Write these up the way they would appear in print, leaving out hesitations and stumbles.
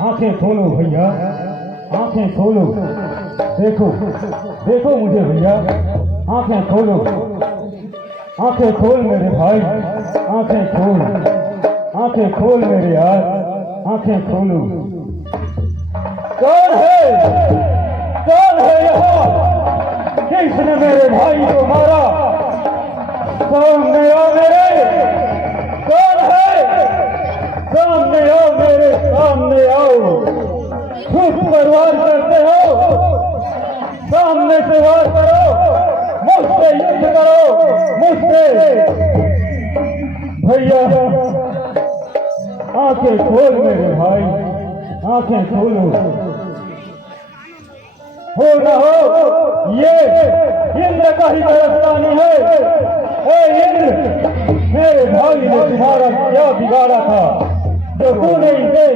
आंखें खोलो भैया, आंखें खोलो। देखो देखो मुझे भैया, आंखें खोलो, आंखें खोल मेरे भाई, आंखें खोल, आंखें खोल मेरे यार, आंखें खोलो। कौन है यहाँ जिसने मेरे भाई को मारा? सामने आओ मेरे, कौन है? सामने आओ मेरे, सामने आओ। खुद पर वार करते हो, सामने से वार करो, मुझसे युद्ध करो, मुझसे। भैया आंखें खोल मेरे भाई, आंखें खोलो। हो ना हो ये इंद्र का ही कारस्तानी है। ए इंद्र, मेरे भाई ने तुम्हारा क्या बिगाड़ा था जो तूने इसे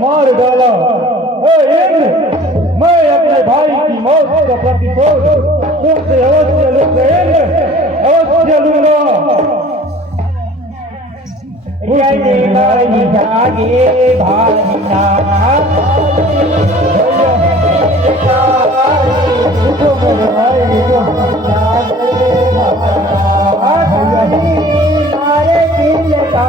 मार डाला? ए इंद्र, मैं अपने भाई की मौत का प्रतिशोध तुमसे अवश्य लूंगा इंद्र, अवश्य लूंगा। जागे भागना मारे दिल का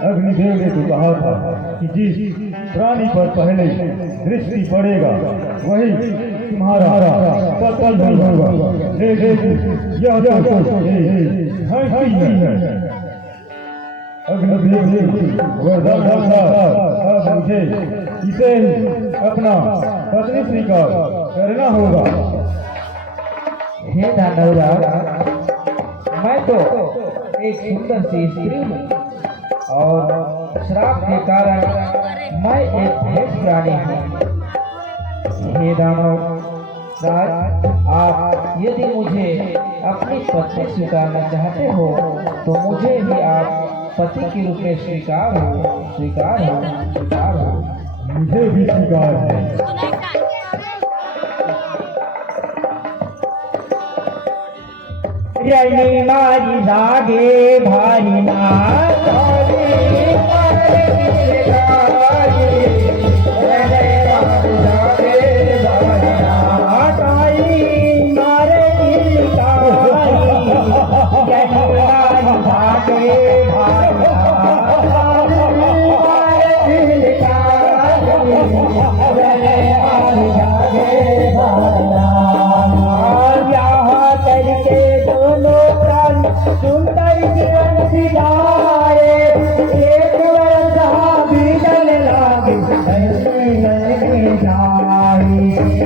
अग्निदेव ने तो कहा था कि जिस प्राणी पर पहले दृष्टि पड़ेगा वही तुम्हारा पतन भी होगा। यह है अग्निदेव वरदान था, मुझे इसे अपना पत्नी स्वीकार करना होगा। हे दानवराज, मैं तो एक सुंदर सी स्त्री हूँ और श्राप के कारण मैं एक भेष प्राणी हूँ। हे दानव राज, आप यदि मुझे अपनी पत्नी स्वीकारना चाहते हो तो मुझे भी आप पति के रूप में स्वीकार हो। तुझे भी स्वीकार है। रनी मारी जागे भारी ना सुंदर जीवन बिताए एक वर्ष बीतन लागे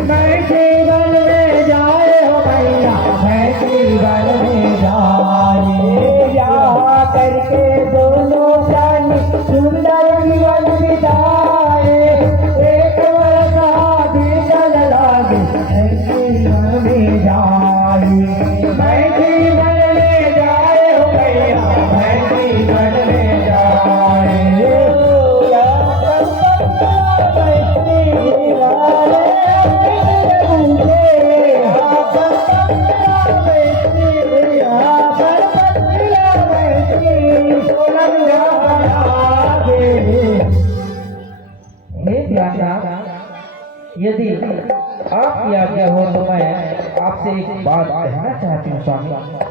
मैं जीवन में जाए हो भैया मैं जीवन में जाए ब्याह करके दोनों प्राणी सुंदर जीवन बिताए एक वर्ष बीतन लागे मैं जीवन में जाए मैं जीवन में जाए हो भैया मैं जीवन में जाए यदि आपकी आज्ञा हो तो मैं आपसे एक बात कहना चाहती हूँ स्वामी।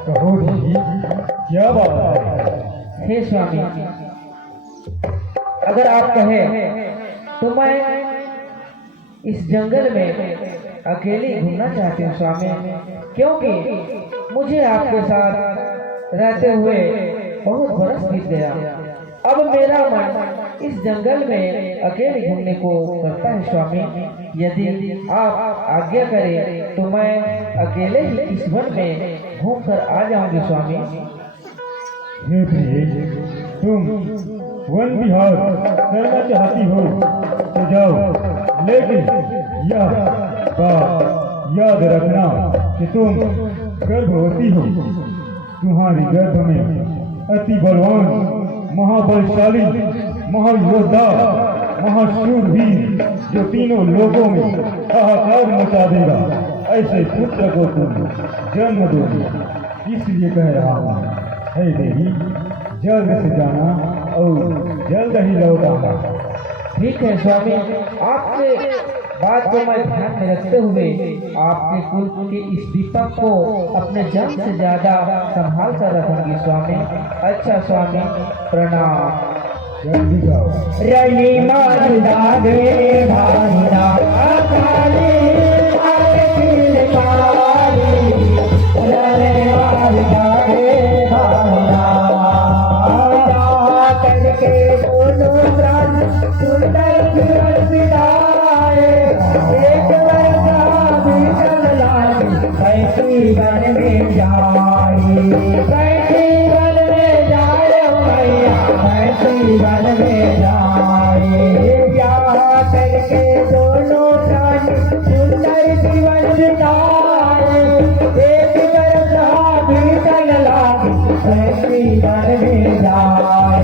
कहो जी, क्या बात है? हे स्वामी, अगर आप कहें तो मैं इस जंगल में अकेले घूमना चाहती हूँ स्वामी, क्योंकि मुझे आपके साथ रहते हुए बहुत बरस बीत गया। अब मेरा मन इस जंगल में अकेले घूमने को करता है स्वामी। यदि आप आज्ञा करें तो मैं अकेले ही इस वन में घूम कर आ जाऊंगी स्वामी। हे प्रिय, तुम वन विहार करना चाहती हो तो जाओ, लेकिन यह बात याद रखना कि तुम गर्भवती हो। तुम्हारी गर्भ में अति बलवान, महाबलशाली, महायोद्धा, महाशूरवीर जो तीनों लोगों में हाहाकार मचा देगा, ऐसे पुत्र को तुम जन्म दोगे। इसलिए कह रहा हूँ, हे देवी, जल्द से जाना और जल्द ही लौट आना। ठीक है स्वामी, आपके बात को मैं ध्यान में रखते हुए आपके कुल के इस दीपक को अपने जन्म से ज्यादा संभाल कर रखूंगी स्वामी। अच्छा स्वामी, प्रणाम। जल्दी जाओ। रनी मारदा दे भाईना काली आरती काली रनी मारदा दे भाईना करके दोनों प्राण सुंदर जीवन बिताए एक वर्षा बीतन लागे कैसी वन में जाए कैसी वन में जाए भैया कैसी वन में जाए ब्याह करके दोनों प्राणी सुंदर जीवन बिताए एक वर्षा बीतन लागे कैसी वन में जाए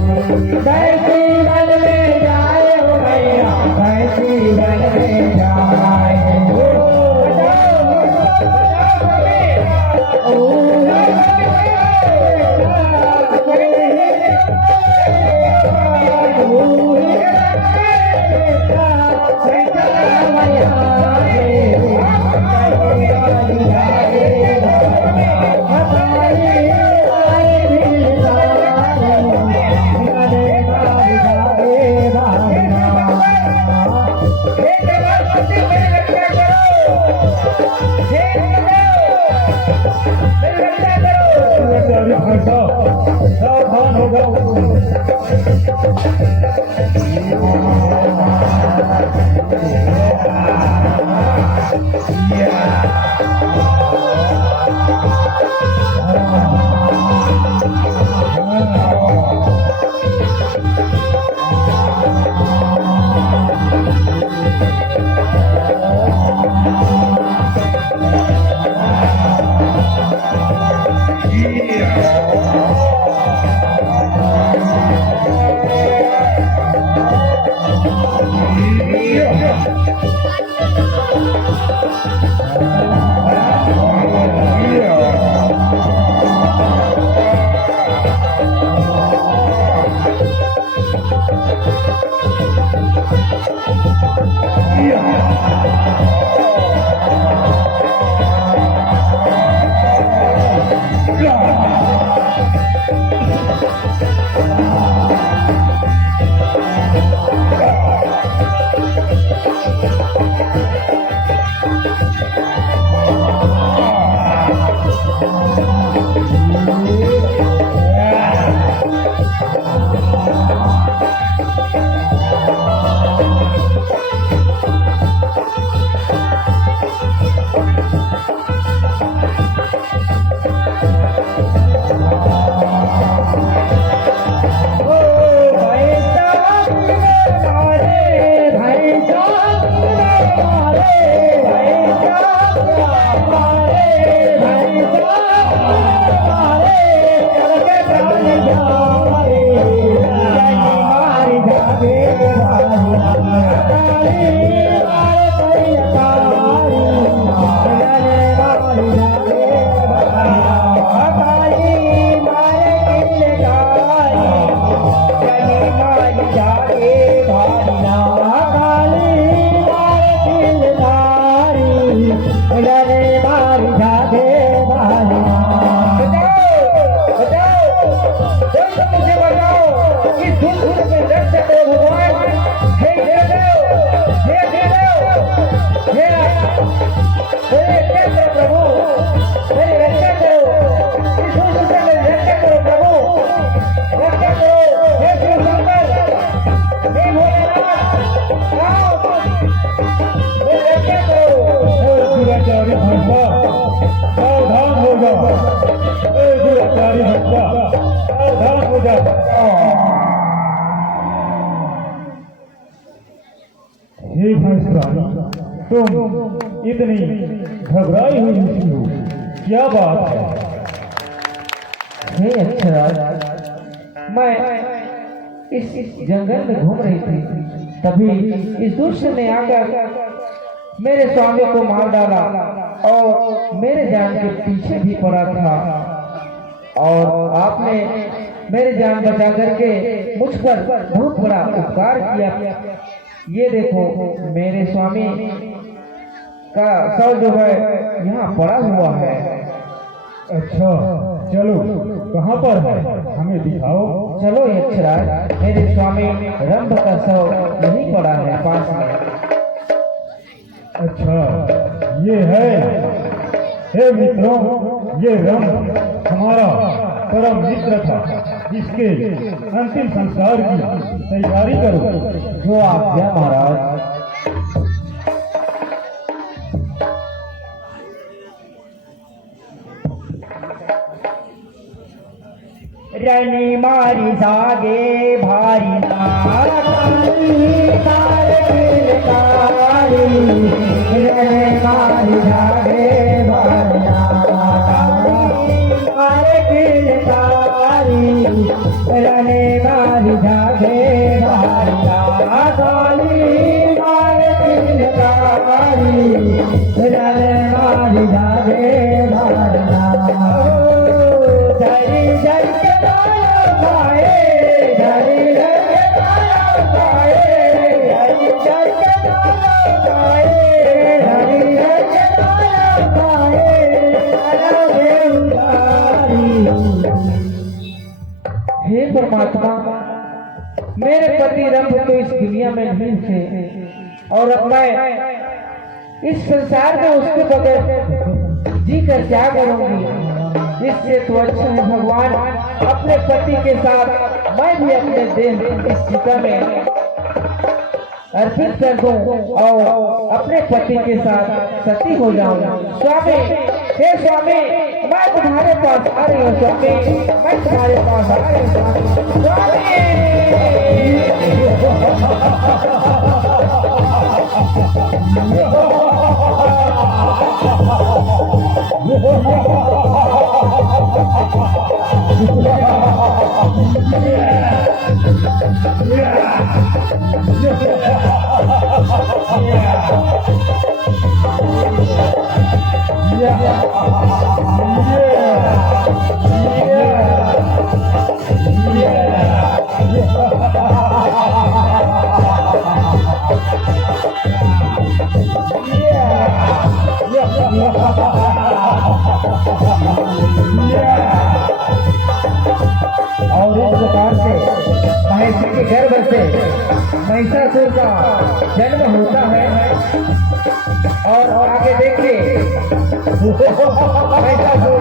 कैसी वन में जाए हो भैया कैसी वन में जाए सावधान हो हे भैंसरानी, तुम इतनी घबराई हुई हो, क्या बात है? हे अक्षराज, मैं इस जंगल में घूम रही थी, तभी इस दुष्ट ने आकर मेरे स्वामी को मार डाला और मेरे जान के पीछे भी पड़ा था, और आपने मेरी जान बचा करके मुझ पर बहुत बड़ा उपकार किया। ये देखो, मेरे स्वामी का शव जो है यहाँ पड़ा हुआ है। अच्छा, चलो, कहाँ पर है, हमें दिखाओ। चलो यक्षराज, मेरे स्वामी रंभ का शव यहीं पड़ा है पास में। अच्छा, ये है। हे मित्रों, ये रंभ हमारा परम मित्र था, जिसके अंतिम संस्कार की तैयारी करो। जो आज्ञा महाराज। रनी मारी जागे भारी नारी रनी मारी जागे भारी रने मारी जागे रने मारी जागे धरी धरी के खाए धरी धरी के खाए धरी धरी के खाए धरी धरी के खाए हे परमात्मा, मेरे पति रंभ तो इस दुनिया में नहीं थे, और अब मैं इस संसार में उसके बगैर जी कर क्या करूंगी। इससे तो अच्छा है भगवान, अपने पति के साथ मैं भी अपने देह इस चिता में अर्पित कर दूं और अपने पति के साथ सती हो जाऊं। स्वामी, हे स्वामी, मैं तुम्हारे पास आ रही हूँ स्वामी, मैं तुम्हारे पास आ रही हूँ स्वामी। और इस प्रकार से महेश्वरी के गर्भ से महिषासुर का जन्म होता है। और आगे देखिए महिषासुर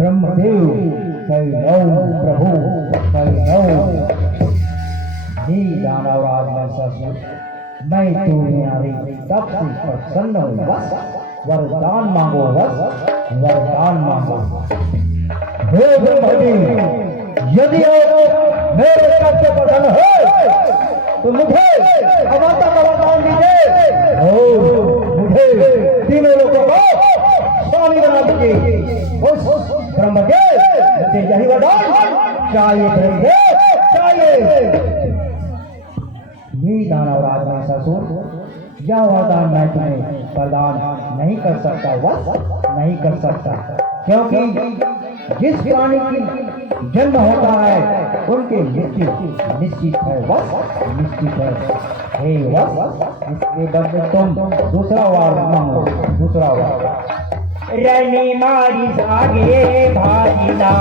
ब्रह्मदेव प्रभु दानवराज महिषासुर, मैं तुम्हारी तप से प्रसन्न हूँ, बस वरदान मांगो, बस वरदान मांगो। हे ब्रह्मदेव, यदि आप मेरे तप से प्रसन्न हो तो मुझे अवता का वरदान दीजिए। मुझे तीनों लोगों को स्वामी बना दीजिए। उस ब्रह्मदेव मुझे यही वरदान चाहिए, ब्रह्मदेव चाहिए। दानवराज महिषासुर, यह वरदान मैं तुम्हें प्रदान नहीं कर सकता, वह नहीं कर सकता, क्योंकि जिस प्राणी की जन्म होता है उनकी मृत्यु निश्चित है, वह निश्चित है। हे वह, इसके बदले तुम दूसरा वार मांगो, दूसरा वार। रनी मारी सागे भाई ना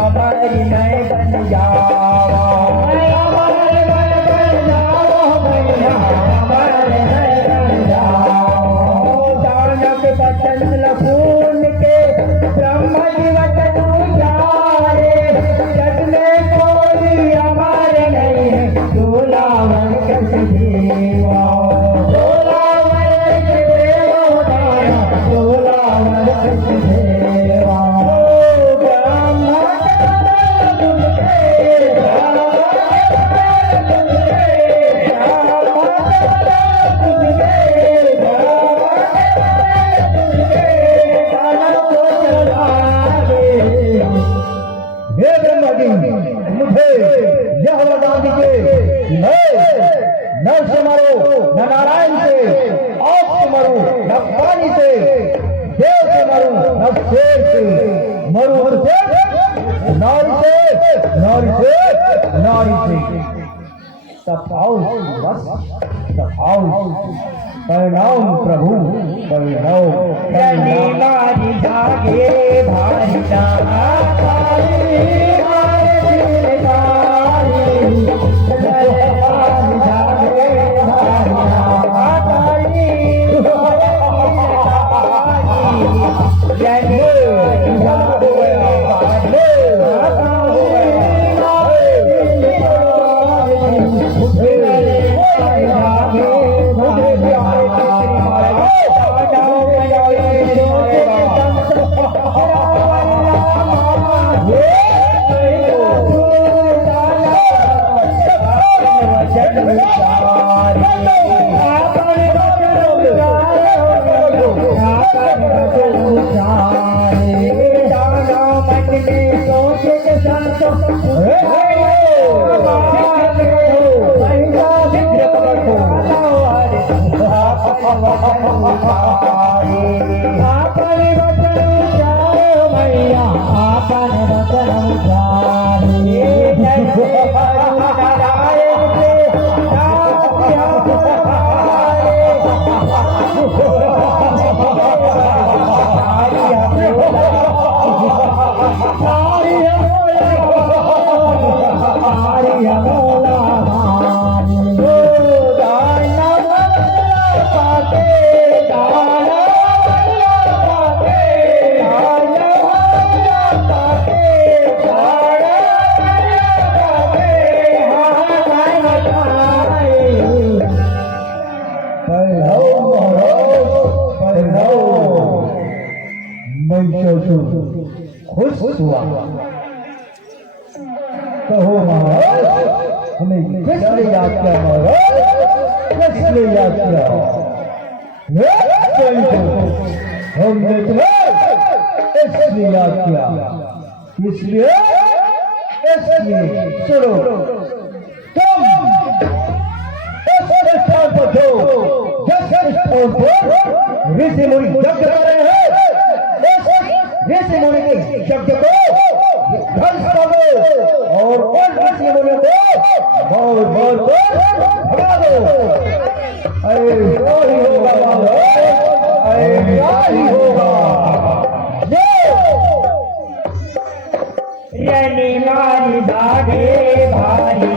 हमारी मैं बन जावा, हमारे बन जावा। मुझे यह वरदान दीजिए कि मैं न से मरूं न नारायण से, आग से मरूं न पानी से, देव से मरूं न शेर से, मरूं से नारी से, नारी से, नारी से। परिणाम प्रभु परिणाम रनी मारी जागे भारी खुश हुआ। कहो महाराज, हमें किसने याद किया महाराज, किसने याद किया? हमने तुम्हें इसलिए याद किया, इसलिए सुनो, तुम इस स्थान पर जो जिस स्थान पर ऋषि मुनि यज्ञ कर रहे हैं, ऋषि मुनि के शब्द को ध्वंस करो और उन ऋषि मुनि को बहुत बहुत भगा दो। अरे क्या ही होगा महाराज, अरे क्या ही होगा। रनी मारी जागे भारी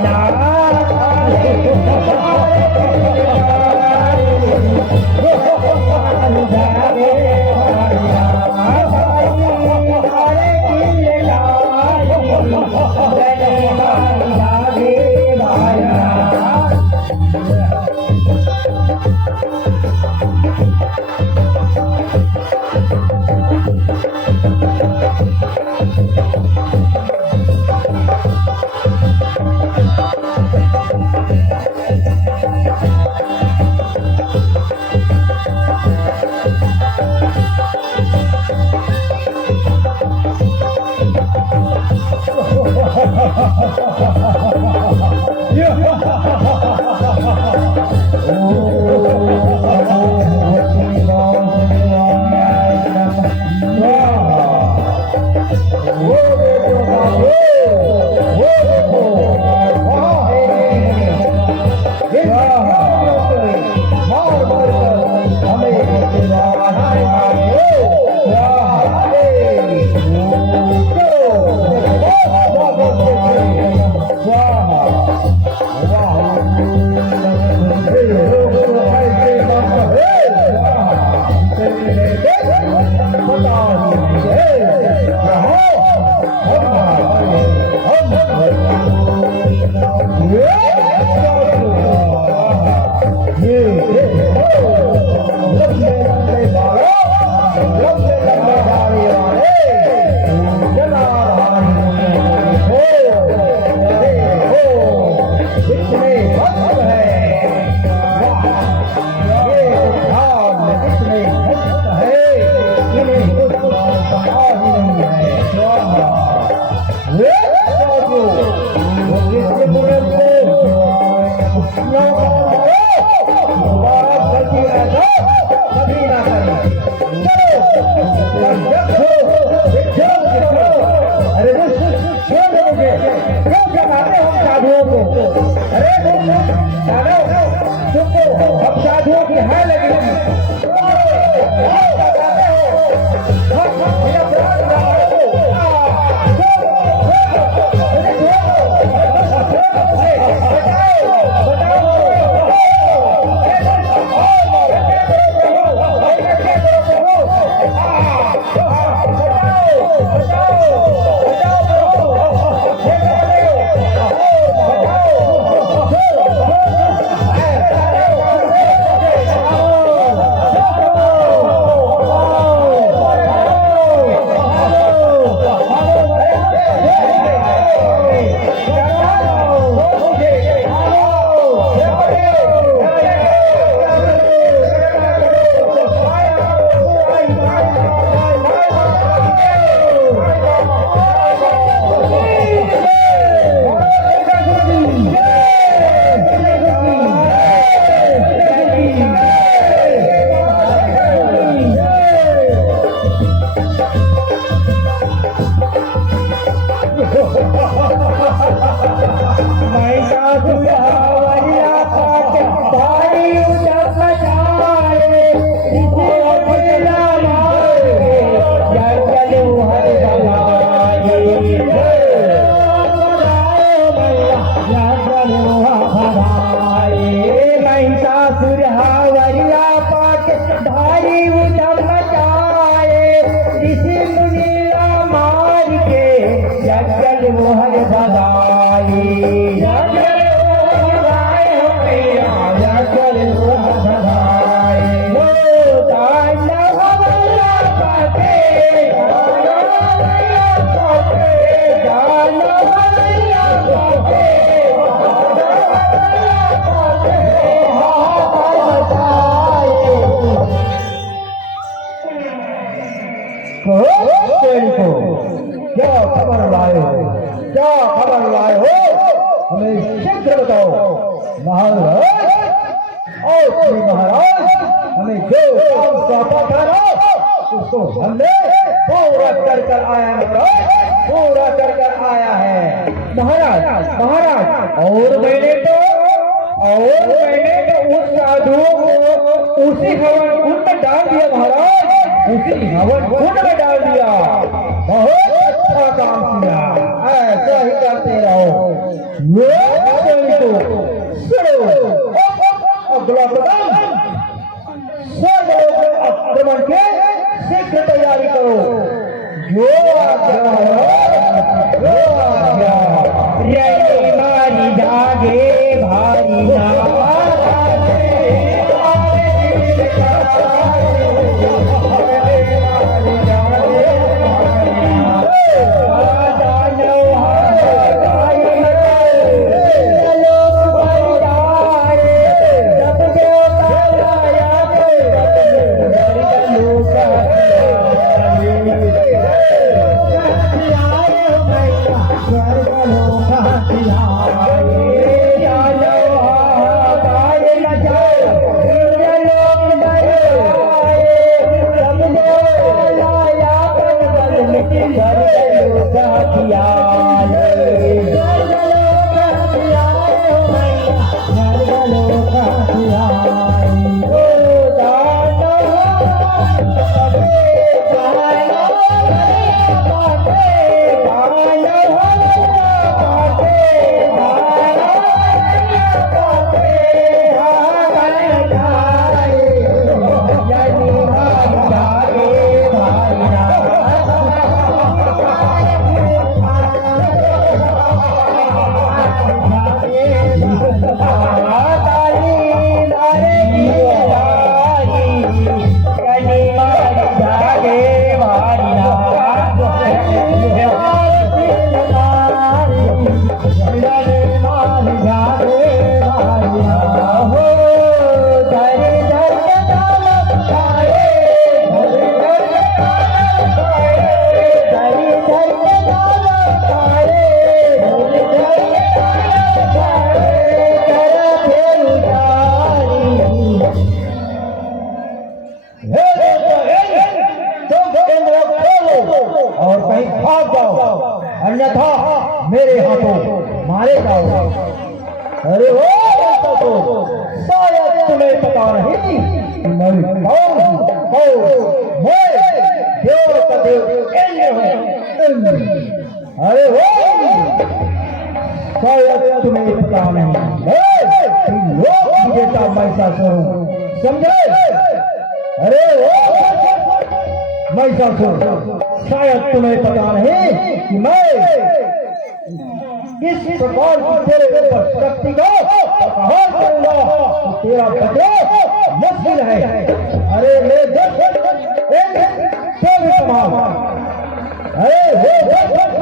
वाह दोबारा गलती ना हो, कभी ना करें। चलो, अरे छोड़ दो मुझे, क्यों जमाते हम साधुओं को? अरे चुप हो, हम साधुओं की है लगी क्या खबर लाए हो? हमें शीघ्र बताओ। महाराज और श्री महाराज, हमें जो काम सौंपा था ना, उसको हमने पूरा कर आया है महाराज, पूरा कर आया है महाराज। और मैंने तो उस साधु को उसी हवन कुंड में डाल दिया महाराज, उसी हवन कुंड में डाल दिया। बहुत अच्छा काम किया, ऐसा ही करते रहो। अगला कदम, सब लोग आक्रमण के शीघ्र तैयारी करो। जो आज्ञा मारी जागे भारी ले जाओ। अरे ओ तो शायद तुम्हें पता नहीं कि मैं कौन हूँ। मैं देव का देव इंद्र हूँ। अरे ओ शायद तुम्हें पता नहीं मैं लोक विजेता महिषासुर हूँ, समझे? अरे ओ महिषासुर, शायद तुम्हें पता नहीं कि मैं इस प्रकार की तेरे ऊपर शक्ति को प्रहार करूंगा तो तेरा बचना मुश्किल है। अरे ले अरे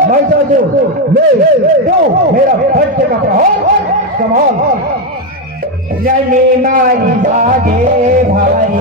महिषासुर, ले तू मेरा भक्त का प्रहार संभाल। जनी मारी भागे भारी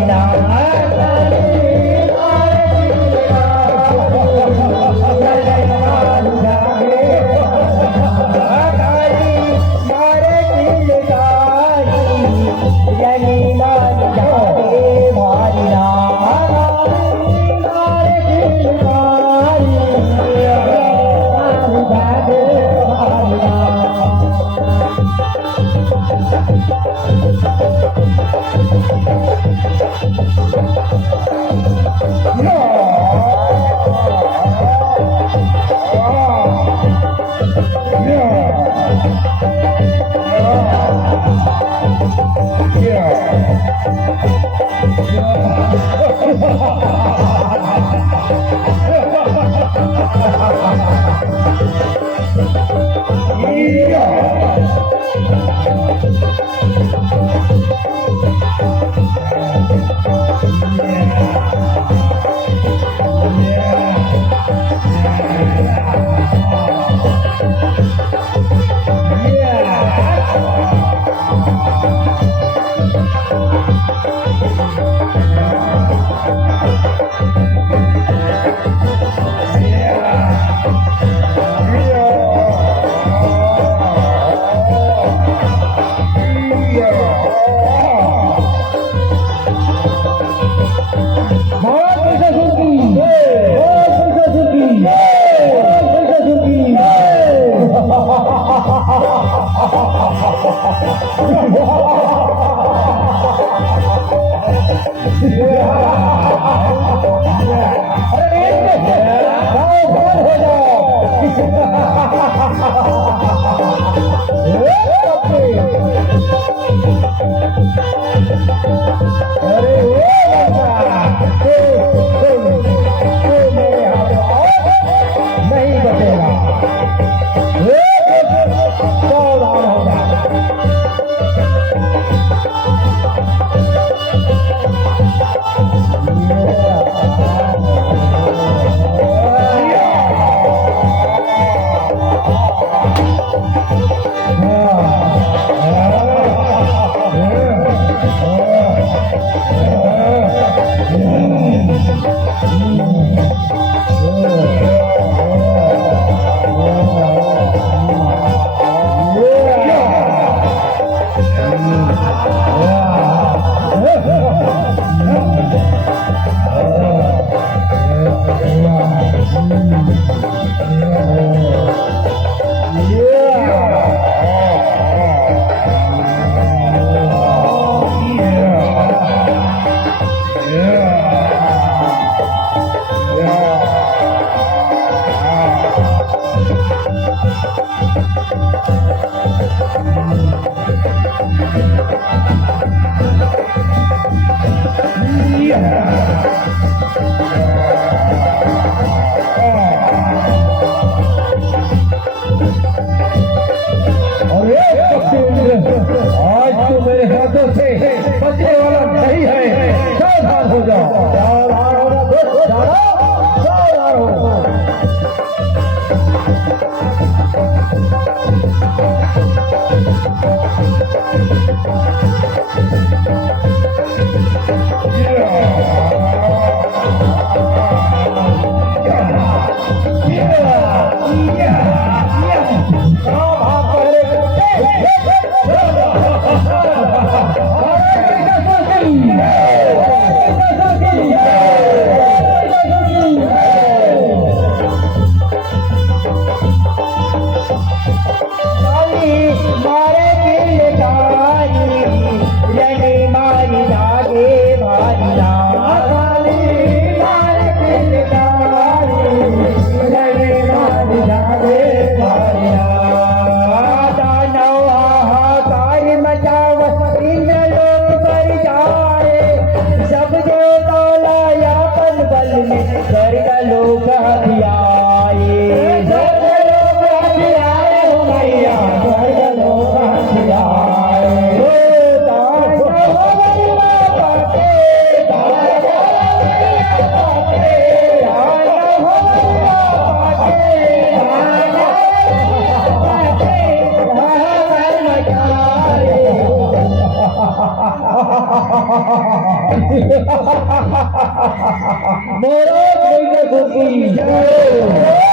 महाराज वैसे सुखी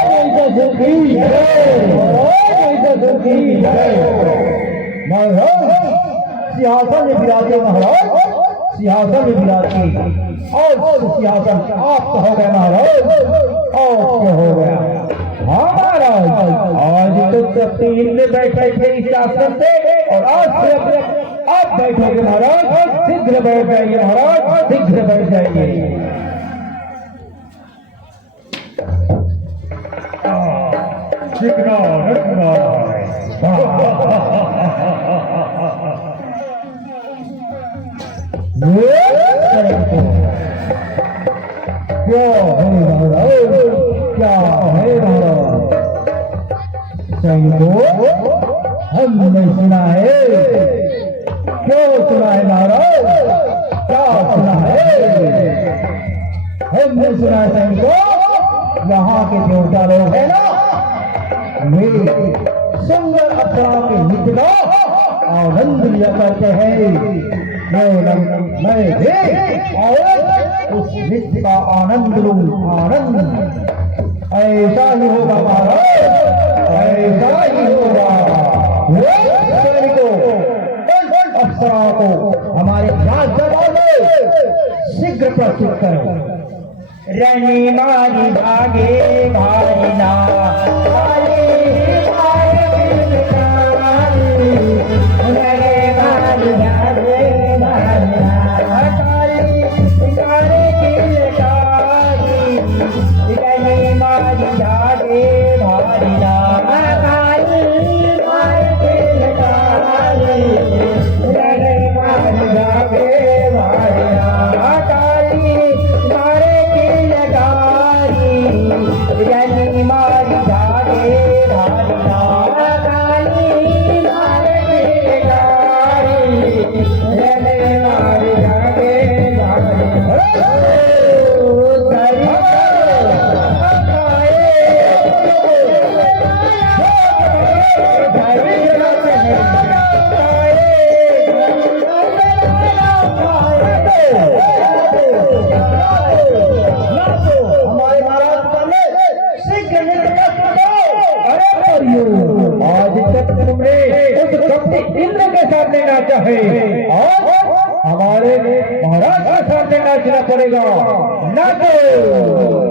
वैसे सुखी वैसे सुखी महाराज सिंहासन में विराजे महाराज सिंहासन में विराजे और सिंहासन आप हो गया महाराज और हो गया हाँ महाराज आज तो तीन में बैठे थे इस आसन से और आज से आप बैठोगे महाराज शीघ्र बैठ जाइए महाराज शीघ्र बैठ जाइए चिकना रखना क्या है महाराज क्या है महाराज सैनिकों हमने सुना है क्यों सुना है महाराज क्या सुना है हमने सुना है सैनिकों यहाँ के देवता लोग है ना वे सुंदर अपना के नृत्य का आनंद लिया करते हैं मैं देख और उस नृत्य का आनंद लूं आनंद ऐसा ही होगा महाराज ऐसा ही होगा अप्सरा को हमारे राज दरबार में शीघ्र प्रस्तुत करो रनी मारी भागे भारी ना आज तक तुमने उस कपटी इंद्र के सामने नाचा है और हमारे महाराज के सामने नाचना पड़ेगा नाचो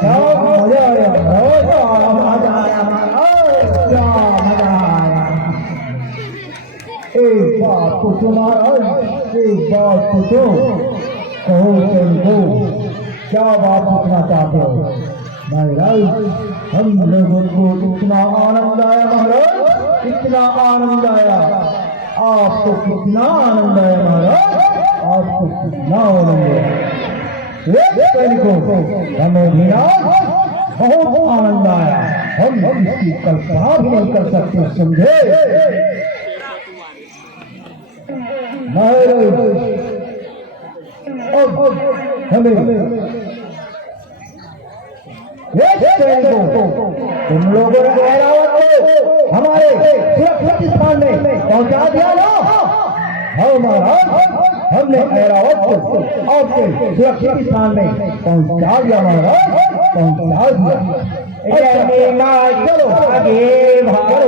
क्या मजा आया, क्या मजा आया महाराज, क्या मजा आया। एक बात पूछो महाराज, एक बात पूछो, कहो तुमको क्या बात पूछना चाहते हो। महाराज हम लोगों को इतना आनंद आया महाराज, इतना आनंद आया। आपको कितना आनंद आया महाराज, आपको कितना आनंद आया। को हमें भी आज बहुत आनंद आया, हम इसकी कल्पना भी नहीं कर सकते, समझे महाराज। अब हमें तुम लोगों ने ऐरावत को हमारे सुरक्षित स्थान में पहुंचा दिया ना। हाँ महाराज, हमने ऐरावत को आपके सुरक्षित स्थान में पहुंचा दिया महाराज, पहुंचा दिया। चलो आगे भागो।